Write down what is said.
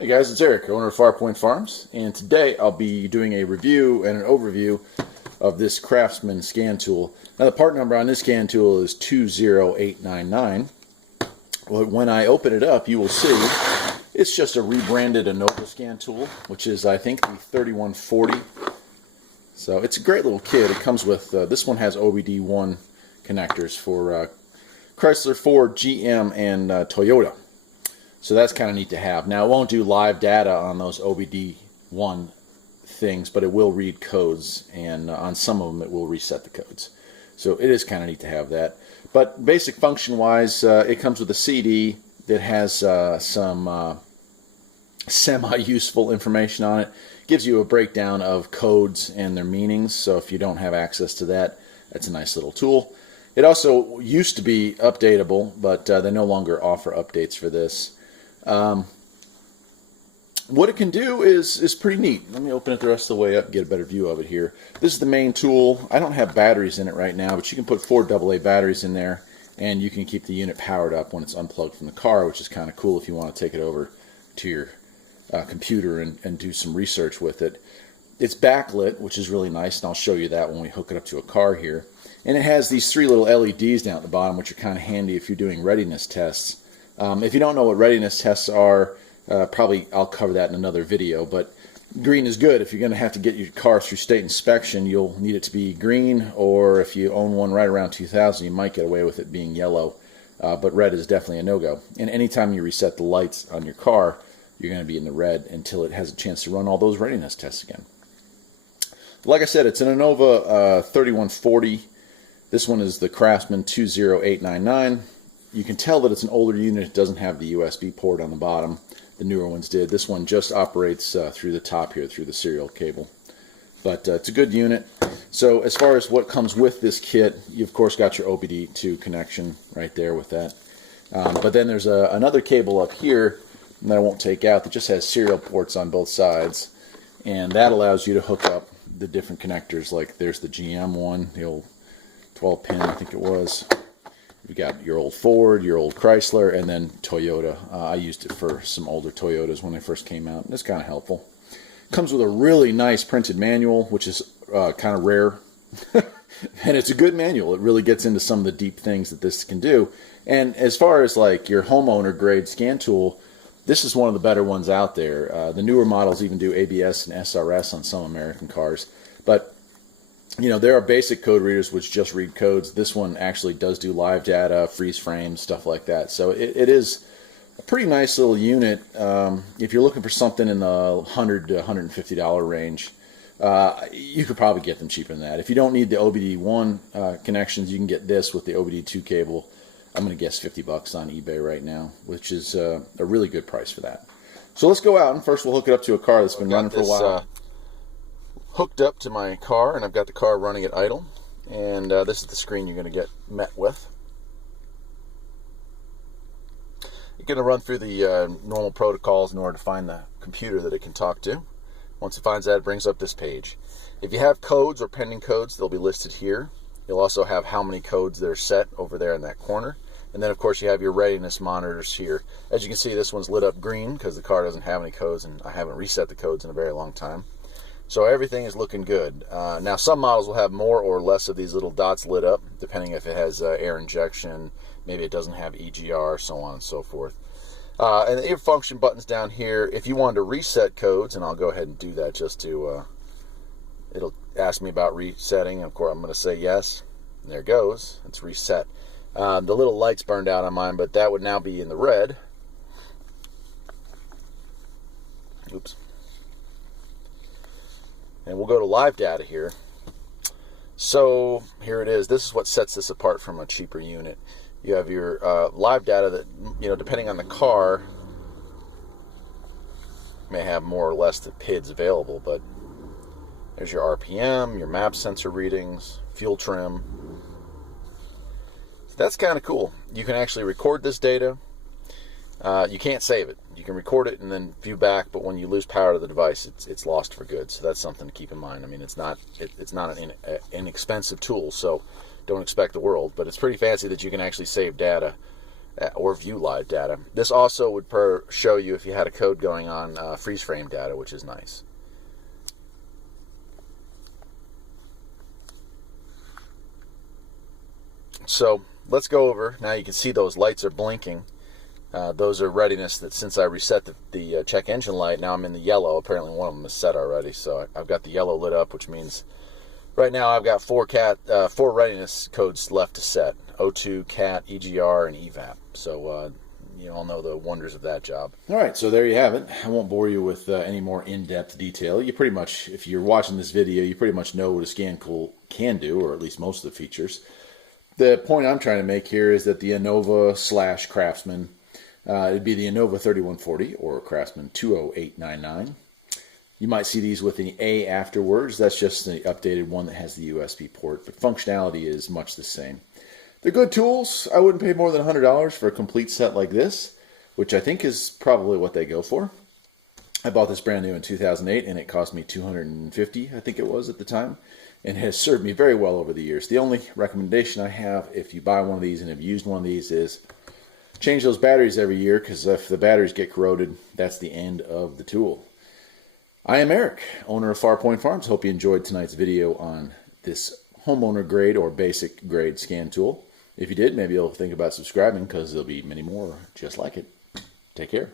Hey guys, it's Eric, owner of Farpoint Farms, and today I'll be doing a review and an overview of this Craftsman scan tool. Now the part number on this scan tool is 20899. Well, when I open it up, you will see it's just a rebranded Innova scan tool, which is I think the 3140. So it's a great little kit. It comes with, this one has OBD-I connectors for Chrysler, Ford, GM, and Toyota. So that's kind of neat to have. Now, it won't do live data on those OBD-I things, but it will read codes, and on some of them it will reset the codes. So it is kind of neat to have that. But basic function-wise, it comes with a CD that has some semi-useful information on it. It gives you a breakdown of codes and their meanings, so if you don't have access to that, that's a nice little tool. It also used to be updatable, but they no longer offer updates for this. What it can do is pretty neat. Let me open it the rest of the way up and get a better view of it here. This is the main tool. I don't have batteries in it right now, but you can put 4 AA batteries in there, and you can keep the unit powered up when it's unplugged from the car, which is kind of cool if you want to take it over to your computer and do some research with it. It's backlit, which is really nice, and I'll show you that when we hook it up to a car here. And it has these 3 little LEDs down at the bottom, which are kind of handy if you're doing readiness tests. If you don't know what readiness tests are, probably I'll cover that in another video, but green is good. If you're going to have to get your car through state inspection, you'll need it to be green, or if you own one right around 2000, you might get away with it being yellow, but red is definitely a no-go. And anytime you reset the lights on your car, you're going to be in the red until it has a chance to run all those readiness tests again. Like I said, it's an Innova 3140. This one is the Craftsman 20899. You can tell that it's an older unit. It doesn't have the USB port on the bottom. The newer ones did. This one just operates through the top here, through the serial cable. But it's a good unit. So as far as what comes with this kit, you of course got your OBD-II connection right there with that. But then there's another cable up here that I won't take out that just has serial ports on both sides. And that allows you to hook up the different connectors. Like there's the GM one, the old 12-pin, I think it was. You got your old Ford, your old Chrysler, and then Toyota. I used it for some older Toyotas when they first came out. It's kind of helpful. Comes with a really nice printed manual, which is kind of rare. And it's a good manual. It really gets into some of the deep things that this can do. And as far as like your homeowner grade scan tool, this is one of the better ones out there. The newer models even do ABS and SRS on some American cars. But you know, there are basic code readers which just read codes. This one actually does do live data, freeze frames, stuff like that. So it is a pretty nice little unit. If you're looking for something in the $100 to $150 range, you could probably get them cheaper than that. If you don't need the OBD-I connections, you can get this with the OBD-II cable. I'm going to guess $50 on eBay right now, which is a really good price for that. So let's go out and first we'll hook it up to a car that's been running for a while. Hooked up to my car, and I've got the car running at idle, and this is the screen you're going to get met with. You're going to run through the normal protocols in order to find the computer that it can talk to. Once it finds that, it brings up this page. If you have codes or pending codes, they'll be listed here. You'll also have how many codes that are set over there in that corner, and then of course you have your readiness monitors here. As you can see, this one's lit up green because the car doesn't have any codes, and I haven't reset the codes in a very long time. So everything is looking good. Now some models will have more or less of these little dots lit up, depending if it has air injection, maybe it doesn't have EGR, so on and so forth. And the function buttons down here, if you wanted to reset codes, and I'll go ahead and do that just to, it'll ask me about resetting, and of course I'm going to say yes. And there it goes, it's reset. The little lights burned out on mine, but that would now be in the red. Oops. And we'll go to live data here. So here it is. This is what sets this apart from a cheaper unit. You have your live data that, you know, depending on the car, may have more or less the PIDs available, but there's your RPM, your map sensor readings, fuel trim. So that's kind of cool. You can actually record this data. You can't save it. You can record it and then view back, but when you lose power to the device, it's lost for good. So that's something to keep in mind. I mean, it's not an inexpensive tool, so don't expect the world, but it's pretty fancy that you can actually save data or view live data. This also would show you if you had a code going on freeze frame data, which is nice. So let's go over. Now you can see those lights are blinking. Those are readiness that since I reset the check engine light, now I'm in the yellow. Apparently one of them is set already. So I've got the yellow lit up, which means right now I've got four readiness codes left to set. O2, CAT, EGR, and EVAP. So you all know the wonders of that job. All right, so there you have it. I won't bore you with any more in-depth detail. You pretty much, if you're watching this video, you pretty much know what a scan tool can do, or at least most of the features. The point I'm trying to make here is that the Innova / Craftsman, it'd be the Innova 3140 or Craftsman 20899. You might see these with an A afterwards. That's just the updated one that has the USB port, but functionality is much the same. They're good tools. I wouldn't pay more than $100 for a complete set like this, which I think is probably what they go for. I bought this brand new in 2008, and it cost me $250, I think it was at the time, and has served me very well over the years. The only recommendation I have if you buy one of these and have used one of these is change those batteries every year, because if the batteries get corroded, that's the end of the tool. I am Eric, owner of Farpoint Farms. Hope you enjoyed tonight's video on this homeowner grade or basic grade scan tool. If you did, maybe you'll think about subscribing, because there'll be many more just like it. Take care.